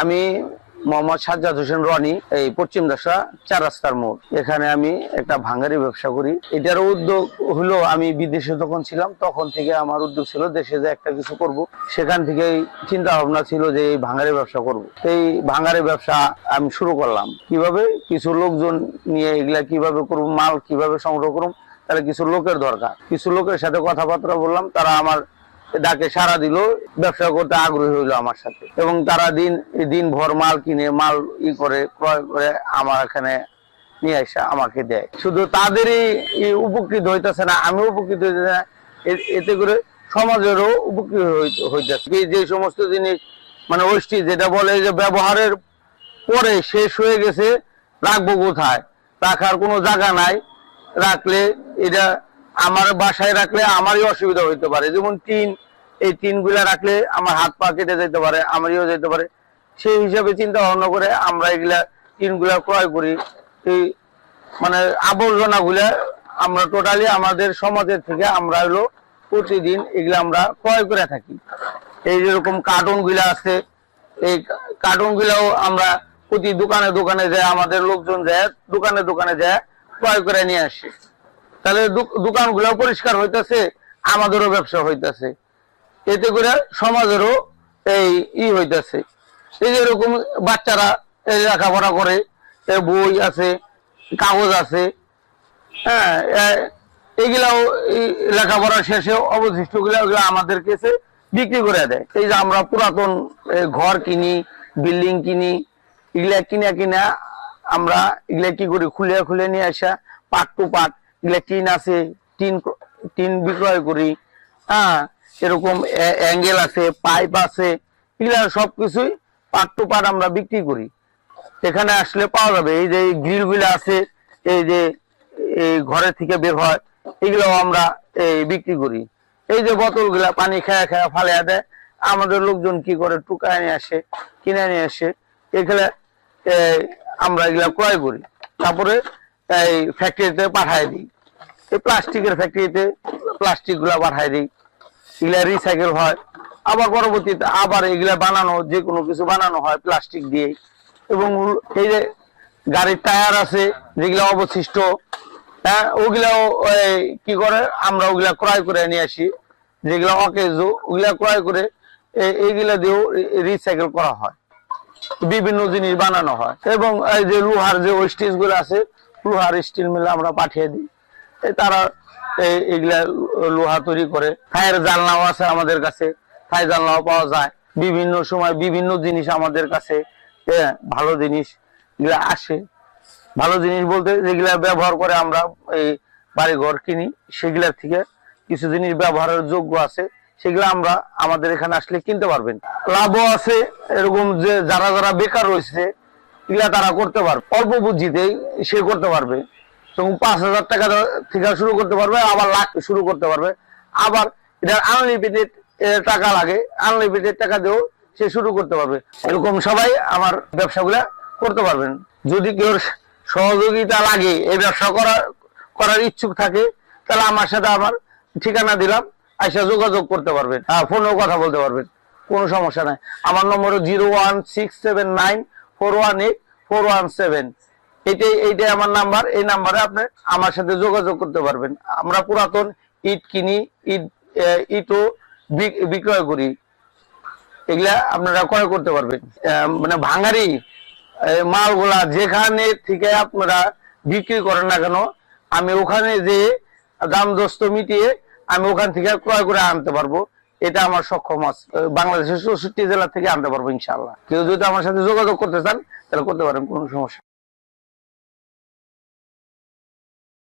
আমি মোহাম্মদ সাজ্জাদ হোসেন রনি, এই পশ্চিম দশা চার রাস্তার মোড়। এখানে আমি একটা ভাঙ্গারি ব্যবসা করি। এটার উদ্যোগ হলো আমি বিদেশে যখন ছিলাম, তখন থেকে আমার উদ্যোগ ছিল দেশে যে একটা কিছু করব। সেখান থেকেই চিন্তা ভাবনা ছিল যে এই ভাঙ্গারি ব্যবসা করব। এই ভাঙ্গারি ব্যবসা আমি শুরু করলাম। কীভাবে? কিছু লোকজন নিয়ে এগুলা কীভাবে করব, মাল কীভাবে সংগ্রহ করব, তাহলে কিছু লোকের দরকার। কিছু লোকের সাথে কথাবার্তা বললাম, তারা আমার ডাকে সারা দিল, ব্যবসা করতে আগ্রহী হইল আমার সাথে। এবং তারা দিন দিন ভর মাল কিনে, মাল ই করে, ক্রয় করে আমার এখানে নিয়ে আসে আমাকে দেয়। শুধু তাদেরই উপকৃত হইতেছে না, আমি উপকৃত হইতেছে না এতে করে সমাজেরও উপকৃত হইতে- হইতেছে। যে সমস্ত জিনিস মানে ওষ্টি যেটা বলে যে ব্যবহারের পরে শেষ হয়ে গেছে, রাখব কোথায়? রাখার কোনো জায়গা নাই, রাখলে এটা আমার বাসায় রাখলে আমারই অসুবিধা হইতে পারে। যেমন টিন এই টিনগুলা রাখলে আমার হাত পা কেটে যেতে পারে, আমারও যেতে পারে। সেই হিসাবে চিন্তা ভাবনা করে আমরা এগুলা টিনগুলা ক্রয় করি। এই মানে আবর্জনা গুলা আমরা টোটালি আমাদের সমাজের থেকে আমরা হলো প্রতিদিন এগুলা আমরা ক্রয় করে থাকি। এই যেরকম কার্টুনগুলা আছে, এই কার্টুন গুলাও আমরা প্রতি দোকানে দোকানে যায়, আমাদের লোকজন যায়, দোকানে দোকানে যায় ক্রয় করে নিয়ে আসে। তাহলে দোকানগুলো পরিষ্কার হইতেছে, আমাদেরও ব্যবসা হইতেছে। এতে করে সমাজেরও এই ই হইতেছে। এই যে এরকম বাচ্চারা এই লেখাপড়া করে বই আছে, কাগজ আছে হ্যাঁ এগুলাও লেখাপড়া শেষে অবশিষ্টগুলো আমাদের কাছে বিক্রি করে দেয়। এই যে আমরা পুরাতন ঘর কিনি, বিল্ডিং কিনি, এগুলা কিনা কিনা আমরা এগুলা কি করি খুলে খুলে নিয়ে আসা, পাট টু পাট এগুলা টিন আছে, টিন টিন বিক্রয় করি হ্যাঁ এরকম অ্যাঙ্গেল আছে পাইপ আছে এগুলা সবকিছুই পাট টু পাট আমরা বিক্রি করি। এখানে আসলে পাওয়া যাবে। এই যে গ্রিলগুলো আছে, এই যে এই ঘরে থেকে বের হয় এগুলো আমরা এই বিক্রি করি। এই যে বোতলগুলা পানি খায়া খায়া ফালিয়া দেয়, আমাদের লোকজন কি করে টুকায় নিয়ে আসে, কিনে নিয়ে আসে এখানে আমরা এগুলা ক্রয় করি। তারপরে এই ফ্যাক্টরিতে পাঠায় দিই। এই প্লাস্টিকের ফ্যাক্টরিতে প্লাস্টিকগুলা পাঠায় দিই। এগুলা রিসাইকেল হয়। আবার পরবর্তীতে আবার এগুলা বানানো যে কোনো কিছু বানানো হয় প্লাস্টিক দিয়ে। এবং এই যে গাড়ির টায়ার আছে, যেগুলো অবশিষ্ট হ্যাঁ ওগুলাও কি করে, আমরা ওগুলা ক্রয় করে নিয়ে আসি। যেগুলো অকেজ, ওগুলা ক্রয় করে এইগুলা দিয়েও রিসাইকেল করা হয়। বিভিন্ন জিনিস বানানো হয়। এবং এই যে লোহার যে ওয়েস্টেজগুলো আছে, লোহার স্টিল মিলে আমরা পাঠিয়ে দিই। তারা এগুলা লোহা তৈরি করে। ফায়ার জানলাও আছে আমাদের কাছে। ফায়ার জানলাও পাওয়া যায়। বিভিন্ন সময় বিভিন্ন জিনিস আমাদের কাছে ভালো জিনিস এগুলা আসে। ভালো জিনিস বলতে যেগুলা ব্যবহার করে আমরা এই বাড়ি ঘর কিনি সেগুলার থেকে কিছু জিনিস ব্যবহারের যোগ্য আছে, সেগুলো আমরা আমাদের এখানে আসলে কিনতে পারবেন। লাভও আছে, এরকম যে যারা যারা বেকার রয়েছে, এগুলা তারা করতে পারবে। অল্প বুদ্ধিতেই সে করতে পারবে। পাঁচ হাজার টাকা থেকে শুরু করতে পারবে, আবার লাখ শুরু করতে পারবে। আবার এটা আনলিমিটেড টাকা লাগে আনলিমিটেড টাকা দিয়েও সে শুরু করতে পারবে। এরকম সবাই আমার ব্যবসাগুলা করতে পারবেন। যদি কেউ সহযোগিতা লাগে, এই ব্যবসা করার করার ইচ্ছুক থাকে, তাহলে আমার সাথে আমার ঠিকানা দিলাম, আইসা যোগাযোগ করতে পারবেন। হ্যাঁ ফোনেও কথা বলতে পারবেন, কোনো সমস্যা নাই। আমার number zero one six seven nine four one eight four one seven. এটাই এইটাই আমার নাম্বার এই নাম্বারে আপনি আমার সাথে যোগাযোগ করতে পারবেন। আমরা পুরাতন ইট কিনি, ইট ইটও বিক্রয় করি। এগুলা আপনারা ক্রয় করতে পারবেন। মানে ভাঙারি মালগুলা যেখানে থেকে আপনারা বিক্রি করেন না কেন, আমি ওখানে যে দাম দস্ত মিটিয়ে আমি ওখান থেকে ক্রয় করে আনতে পারব। এটা আমার সক্ষম আছে বাংলাদেশের চৌষট্টি জেলা থেকে আনতে পারব ইনশাল্লাহ কেউ যদি আমার সাথে যোগাযোগ করতে চান, তাহলে করতে পারেন, কোনো সমস্যা